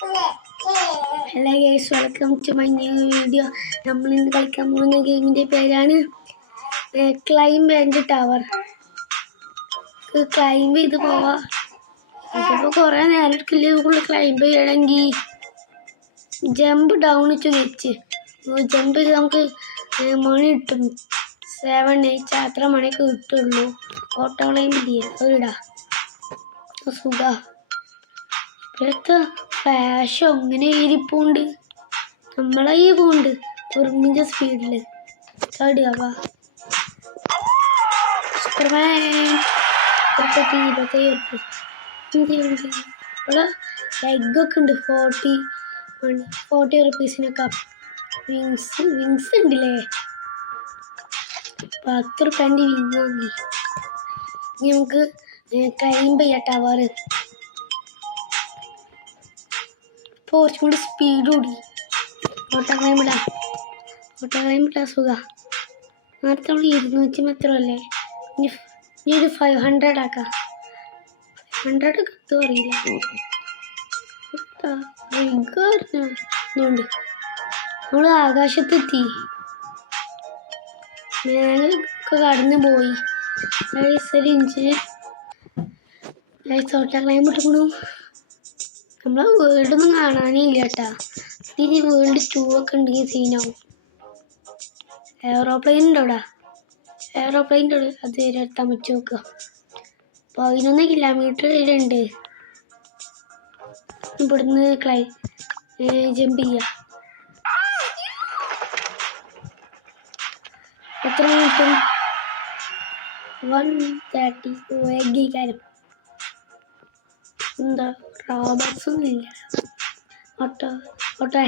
Hello guys, welcome to my new video. നമ്മൾ ഇന്ന് കളിക്കാൻ പോകുന്ന ഗെയിമിൻ്റെ പേരാണ് ക്ലൈംബ് ആൻഡ് ടവർ. ക്ലൈംബ് ചെയ്ത് പോവാം. ഇതിപ്പോൾ കുറേ നേരം എടുക്കില്ല ഇതിൽ ക്ലൈംബ് ചെയ്യണമെങ്കിൽ. ജമ്പ് ഡൗൺ ടു വെച്ച് ജമ്പ് ചെയ്ത് നമുക്ക് മണി കിട്ടും. 7, 8 അത്ര മണിയൊക്കെ കിട്ടുള്ളൂ. ഓട്ടോ ക്ലൈംബ് ചെയ്യാം. ഇടാം സുഖ. ഇപ്പോഴത്തെ ഫ്ലാഷോ അങ്ങനെ ഏരിപ്പോണ്ട് നമ്മളെ ഈ പോണ്ട് ഉറുമ്പിൻ്റെ സ്പീഡിൽ ചാടുക. സൂപ്പർമാൻ 27 ഇവിടെ എഗ്ഗൊക്കെ ഉണ്ട്. 40 റുപ്പീസിനൊക്കെ വിങ്സ് ഉണ്ടല്ലേ. 10 റുപ്യൻ്റെ വിങ് വാങ്ങി. ഇനി നമുക്ക് ക്ലൈംബ് ചെയ്യാം ടവർ. ഇപ്പോൾ കുറച്ചും കൂടി സ്പീഡ് കൂടി. ഓട്ടോ ക്ലൈംബിടാ സുഖ. നേരത്തെ നമ്മൾ 200 മാത്രമല്ലേ. ഇനി ഒരു 500 ആക്കാം. 100 കിട്ടുമോ അറിയില്ല. ണ്ട് നമ്മൾ ആകാശത്തെത്തി. മേലൊക്കെ കടന്നു പോയി. ഓട്ടോ ക്ലൈംബ് ഇട്ടു. നമ്മളെ വേൾഡൊന്നും കാണാനില്ല കേട്ടാ. ഇനി വേൾഡ് 2 ഒക്കെ ഉണ്ടെങ്കിൽ സീനാവും. എയറോപ്ലെയിൻ ഉണ്ടോ അവിടെ? എയറോപ്ലെയിൻ്റെ അത് വരെ എത്താൻ പറ്റി നോക്കുക. 11 കിലോമീറ്റർ ഉണ്ട്. ഇവിടുന്ന് ജമ്പ് ചെയ്യാം. എത്ര കിട്ടും? 130 എഗ്ഗിക്കാരും. എന്താ റോബോട്ട്സ് ഒന്നും ഇല്ല. ഓട്ടോ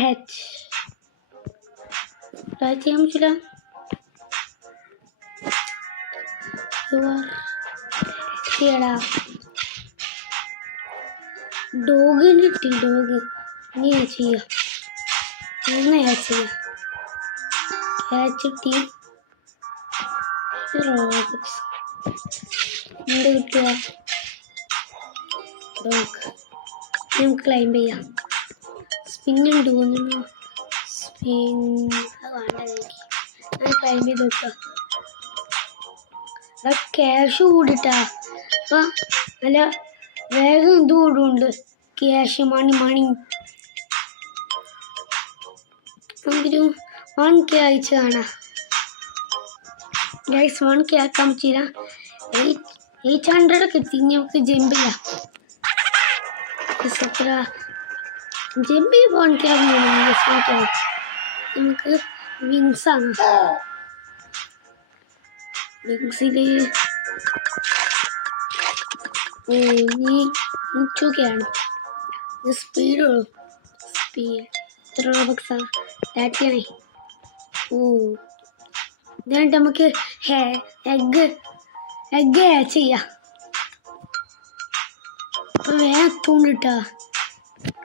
ഹാച്ച് ചെയ്യാൻ പറ്റില്ല. ഡോഗ് കിട്ടി. ഡോഗ് ഇനി ചെയ്യാം. ഹാച്ച് കിട്ടി. റോബോട്ട്സ് എന്ത് കിട്ടുക? ഡോഗ്. നമുക്ക് ക്ലൈംബ് ചെയ്യാം. സ്പിന്നുണ്ട് തോന്നുന്നു. സ്പിൻ അത് വേണ്ട. ഞാൻ ക്ലൈംബ് ചെയ്ത് നോക്കാം. ക്യാഷ് കൂടിട്ടാ. അപ്പം നല്ല വേഗം ഇത് കൂടുണ്ട്. ക്യാഷ് മണി നമുക്കൊരു 1K അയച്ചു കാണാം. ഗൈസ് 1K ആക്കാൻ പറ്റില്ല. 800 ഒക്കെ എത്തി. നമുക്ക് ജമ്പ് ചെയ്യാം. എത്ര ജമ്പ് ചെയ്യുമ്പോൾ 1K ആകുന്നു. നമുക്ക് വിങ്സ് ആണ്. വിങ്സിൽ ചോക്കെയാണ്. സ്പീഡുള്ളൂ. എത്ര റോബക്സാ? 30 എന്നിട്ട് നമുക്ക് എഗ്ഗ് ചെയ്യാം. അപ്പോൾ വേഗം എത്തുകൊണ്ടിട്ടാ.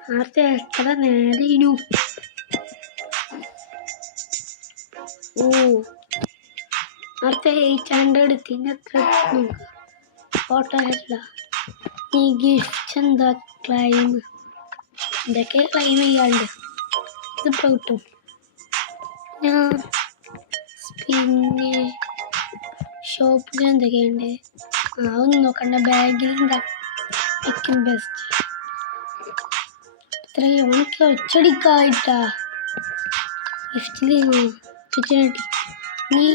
നേരത്തെ എത്ര നേരേനു. നേരത്തെ 800 എത്തി. എത്ര നോക്കാം. ഫോട്ടോ അല്ല ഈ ഗിഫ്റ്റ് എന്താ ക്ലൈംബ്. ഇതൊക്കെ ക്ലൈം ചെയ്യാണ്ട് ഇതിപ്പോൾ കിട്ടും. പിന്നെ ഷോപ്പിൽ എന്തൊക്കെയുണ്ട് ഒന്നും നോക്കണ്ട. ബാഗിൽ എന്താ ഏറ്റവും ബെസ്റ്റ്. ഇത്രയും ഉണക്കി ഒച്ചടിക്കായിട്ടാ. ഗിഫ്റ്റിൽ കിട്ടി. ഇനി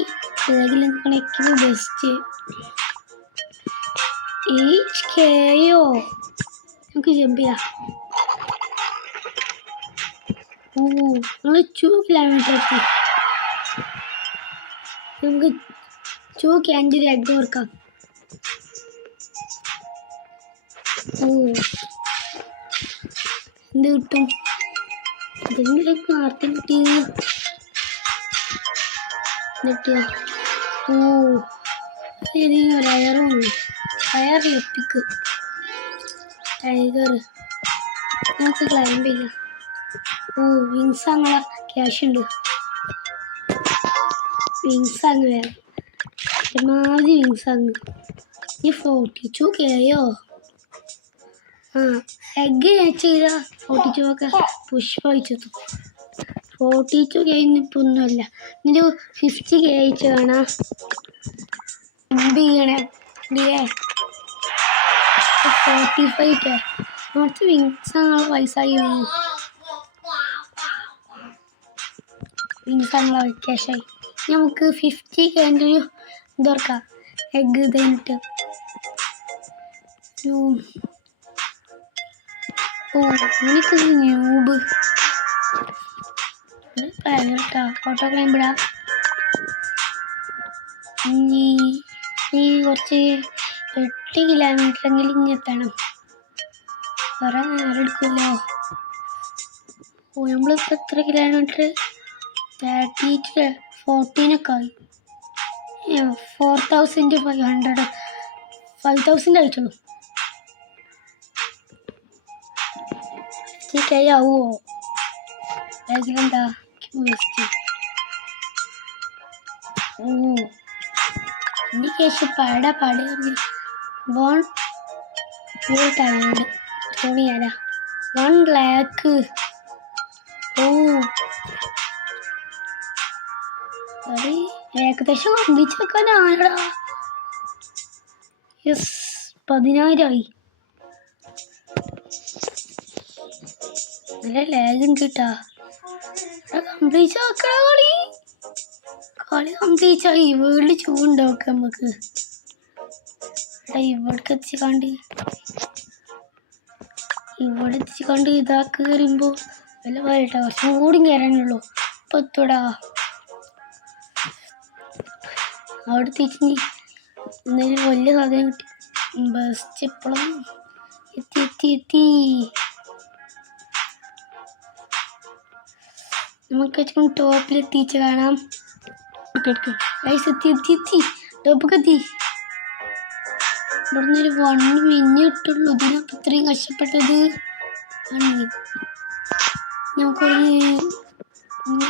ബാഗിൽ എന്തൊക്കെയാണ് ഏറ്റവും ബെസ്റ്റ്. HKയോ നമുക്ക് ജമ്പ് ചെയ്യാം. നമ്മൾ 2 കിലോമീറ്റർ എത്തി. നമുക്ക് 2 ക്യാൻഡിൽ എഗ്ഗ് ഓർക്കാം. എന്ത് കിട്ടും? എന്തെങ്കിലൊക്കെ ആർക്കും കിട്ടിയത് കിട്ടിയ. റയറും റയർ എപ്പിക്ക് ടൈഗർ. നമുക്ക് ക്ലൈംബ് ചെയ്യാം. വിങ്സ് അങ്ങനെ ക്യാഷ് ഉണ്ട്. വിങ്സ് അങ്ങ് വേറെ പരമാവധി വിങ്സ് അങ്ങ്. ഈ 42Kയോ എഗ് ചെയ്ത 42 ഒക്കെ പുഷ്പ അയച്ചതു. 42 കഴിഞ്ഞിപ്പോൾ ഒന്നുമല്ല. ഇനി 50 അയച്ചു കാണാം. ചെയ്യണേ 45 കുറച്ച് വിങ്സ് ആണുള്ള പൈസ വിങ്സ് ആണുള്ള ക്യാഷായി. നമുക്ക് 50 കഴിഞ്ഞൊരു ഇതൊർക്കാം. എഗ് കഴിഞ്ഞിട്ട് എനിക്ക് ന്യൂബ് ഓട്ടോ ക്ലൈമ്പിടാ. ഇനി കുറച്ച് 8 കിലോമീറ്ററെങ്കിലും ഇനി എത്തണം. വേറെ നേരം എടുക്കുമല്ലോ. നമ്മളിപ്പോൾ എത്ര കിലോമീറ്റർ 14 ആയി. 4500 5000 അയച്ചുള്ളൂ. ആവുമോ? ബാഗിലെന്താ എൻ്റെ കേസ് പാടി 1 ടയർഡ് തുണിയാല 1 ലാക്ക്. അത് ഏകദേശം കമ്പിച്ച് വെക്കാനായടാ. 10,000 നല്ല ലാഗ് ഉണ്ട് കേട്ടാ. കംപ്ലീറ്റ് ആക്കണ കളി കംപ്ലീറ്റ് ആയി. വീട്ടിൽ ചൂടുണ്ടാവും നമുക്ക്. ഇവിടേക്ക് എത്തിക്കാണ്ട് ഇതാക്കി കയറുമ്പോൾ വല്ല പറയട്ടെ. കുറച്ചും കൂടി കയറാനുള്ളൂ. ഇപ്പം എത്തൂടാ. അവിടെ തിരിഞ്ഞ് എന്തെങ്കിലും വലിയ സാധനം കിട്ടി. ബസ് ഇപ്പോഴും എത്തി. നമുക്ക് ടോപ്പിലെത്തിച്ച് കാണാം. എത്തി ടോപ്പൊക്കെത്തി. ഇവിടുന്ന് ഒരു 1 മിനിറ്റുള്ളൂ. ഇതിനപ്പം ഇത്രയും കഷ്ടപ്പെട്ടത് ആണ്. നമുക്കൊരു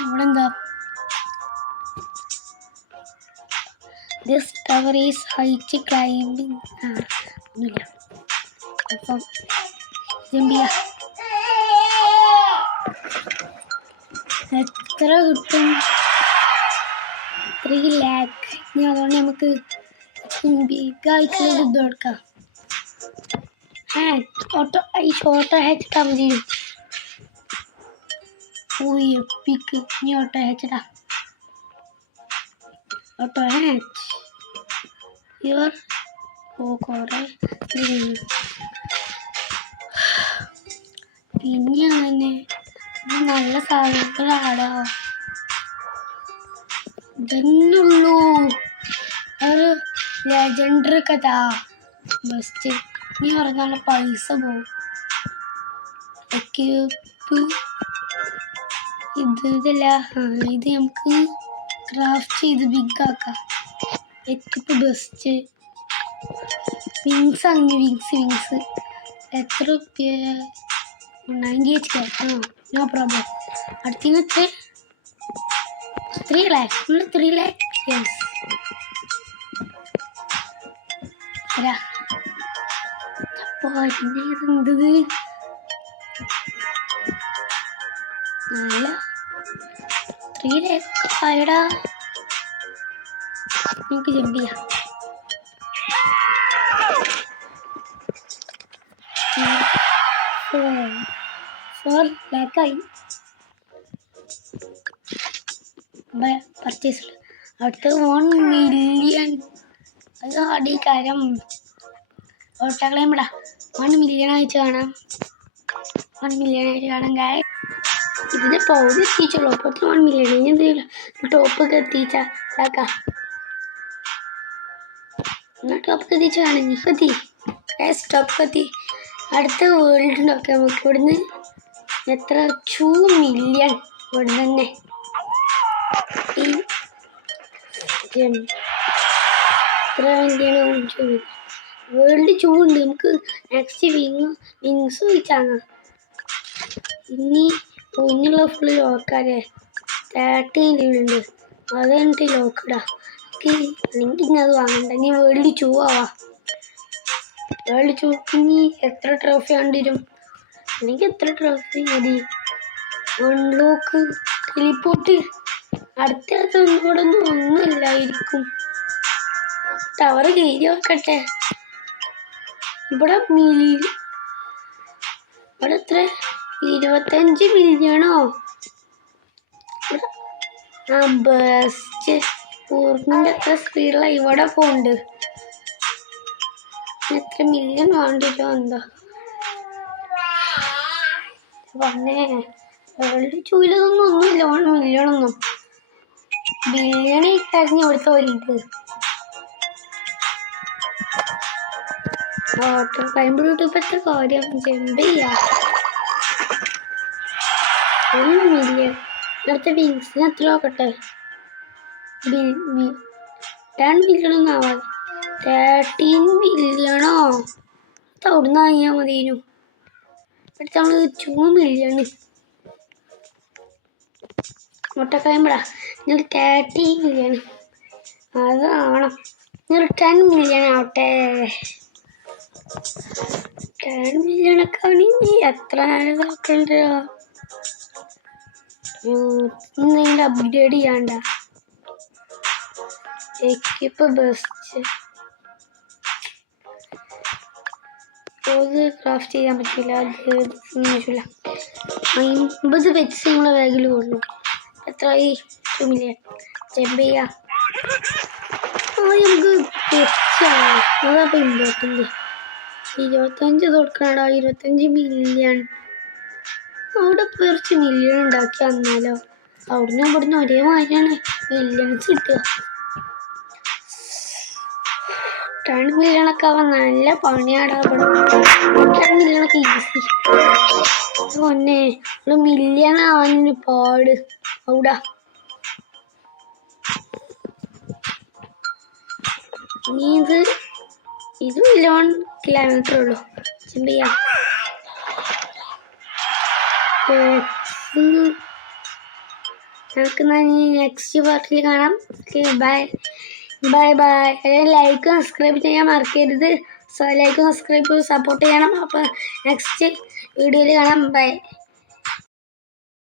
ഇവിടെ എന്താ this tower is height climbing. ഒന്നുമില്ല. അപ്പം ജമ്പ് ചെയ്യാം. എത്ര കിട്ടും? 3 ലാക്ക്. ഇനി അതുകൊണ്ട് നമുക്ക് ബിഗായിട്ടുള്ള ഇത് കൊടുക്കാം. ഓട്ടോ ഹാച്ചിട്ടാ മതി. എപ്പിക്ക്. ഇനി ഓട്ടോ ഹാച്ചിടാ. ഓട്ടോ ഹാച്ച് ഇവർ കുറേ പിന്നെ അങ്ങനെ നല്ല സാധനങ്ങളാടാ. ഇതന്നുള്ളൂ. ഒരു ലെജൻഡറി കഥ ബെസ്റ്റ്. ഇനി പറഞ്ഞാൽ പൈസ പോവും. ഇതല്ല. ഇത് നമുക്ക് ക്രാഫ്റ്റ് ചെയ്ത് ബിഗ് ആക്കാം. Equip best. വിങ്സ് ആണ്. വിങ്സ് എത്ര റുപ്യ? 90 HP. No problem. അടുത്ത 3 ലാക്ക്. 3 ലാക്ക്. യെസ്. അപ്പോൾ എന്തത് നല്ല 3 ലാക്ക് ആയടാ. നമുക്ക് ജമ്പ് ചെയ്യാം. 4 ലാക്കായി. പർച്ചേസ്. അടുത്ത 1 മില്യൺ. അത് അടിക്കാരം ഓട്ടോക്കളയും വിടാം. 1 മില്യൺ അയച്ച് കാണാം. 1 മില്യൺ ആയിട്ട് കാണാം. ഇതിൻ്റെ പൗതി എത്തിച്ചുള്ളൂ. അപ്പോൾ 1 മില്യൺ. ഇനി എന്തെങ്കിലും ടോപ്പൊക്കെ എത്തിച്ചാൽ ഇതാക്കാം. എന്നാൽ ടോപ്പൊക്കെ എത്തിച്ച് കാണാം. എത്തി ടോപ്പൊക്കെ എത്തി. അടുത്ത വേൾഡ് നോക്കാം. നമുക്ക് ഇവിടുന്ന് എത്ര 2 മില്യൺ ഇവിടുന്ന് തന്നെ. എത്ര മില്യൺ വേൾഡ് ചൂടുണ്ട്. നമുക്ക് നെക്സ്റ്റ് വിങ്സ് വെച്ചാണ്. ഇനിയുള്ള ഫുള്ള് ലോക്കാല്ലേ. 30 മില്യൺ ഉണ്ട്. അത് കഴിഞ്ഞിട്ട് ലോക്കിടാം. അല്ലെങ്കിൽ ഇനി അത് വാങ്ങണ്ട. ഇനി വേൾഡ് ചൂവാ. വേൾഡ് ചൂക്കിനി എത്ര ട്രോഫി കണ്ടിരും? എനിക്ക് എത്ര ട്രോഫി മതി? അൺലോക്ക് ടെലിപ്പോർട്ട് അടുത്ത കൂടെ ഒന്നുമില്ലായിരിക്കും. ടവർ കയറി വെക്കട്ടെ. ഇവിടെ എത്ര 25 മില്യണോ? ബെസ്റ്റ് ഊർമിൻ്റെ എത്ര സ്പീഡിലാണ് ഇവിടെ പോണ്ട്. എത്ര മില്യൺ വേണ്ടിട്ടോ എന്താ പറഞ്ഞേ? വേൾഡ് ചൂലൊന്നും ഒന്നുമില്ല. 1 മില്യണൊന്നും ബില്യണി കഴിഞ്ഞ് ഇവിടുത്തെ വരിട്ട് വാട്ടർ കഴിയുമ്പോഴോട്ട് ഇപ്പം എത്ര കാര്യം ജമ്പ് ചെയ്യാം. 1 മില്യൺ ഇവിടുത്തെ വിങ്സിന് എത്ര നോക്കട്ടെ. 10 മില്യണൊന്നും ആവാതെ 13 മില്യണോ? അവിടുന്ന് വാങ്ങിയാൽ മതിയേനു. ഇവിടുത്തെ നമ്മൾ 2 മില്യണ് മുട്ടക്കയമ്പടാ. നിങ്ങൾ 30 മില്യൺ അതാണ്. നിങ്ങൾ 10 മില്യൺ ആവട്ടെ. 10 മില്യണൊക്കെ ആണെങ്കിൽ എത്ര നേരമാക്കണ്ട? ഇന്ന് അപ്ഗ്രേഡ് ചെയ്യാണ്ട എക്യുപ്പ് ബെസ്റ്റ് അത് ക്രാഫ്റ്റ് ചെയ്യാൻ പറ്റില്ല. അത് പറ്റില്ല. 50 വെച്ച് നമ്മളെ ബാഗിൽ കൊണ്ടു. എത്രയായി? 2 മില്യൺ. ജമ്പ് ചെയ്യാം. നമുക്ക് അതപ്പോൾ ഇമ്പോർട്ടൻ്റ് 25 കൊടുക്കണടാ. 25 മില്യൺ അവിടെ കുറച്ച് മില്യൺ ഉണ്ടാക്കി വന്നാലോ. അവിടുന്ന് ഇവിടുന്ന് ഒരേ മാതിരിയാണ് മില്യൺസ് കിട്ടുക. 10 മില്യണൊക്കെ ആവാൻ നല്ല പണിയാടാ. 10 മില്യണൊക്കെ ഈസി. പൊന്നെ ഇവിടെ മില്യൺ ആവാൻ പാട്. അവിടെ ഇനി ഇത് 11 കിലോമീറ്റർ ഉള്ളൂ. ജമ്പ് ചെയ്യാം. നമുക്ക് നെക്സ്റ്റ് പാർട്ടിൽ കാണാം. Bye bye bye. Like subscribe ചെയ്യാൻ മറക്കരുത്. ലൈക്ക് സബ്സ്ക്രൈബ് സപ്പോർട്ട് ചെയ്യണം. അപ്പോൾ നെക്സ്റ്റ് വീഡിയോയിൽ കാണാം. ബൈ.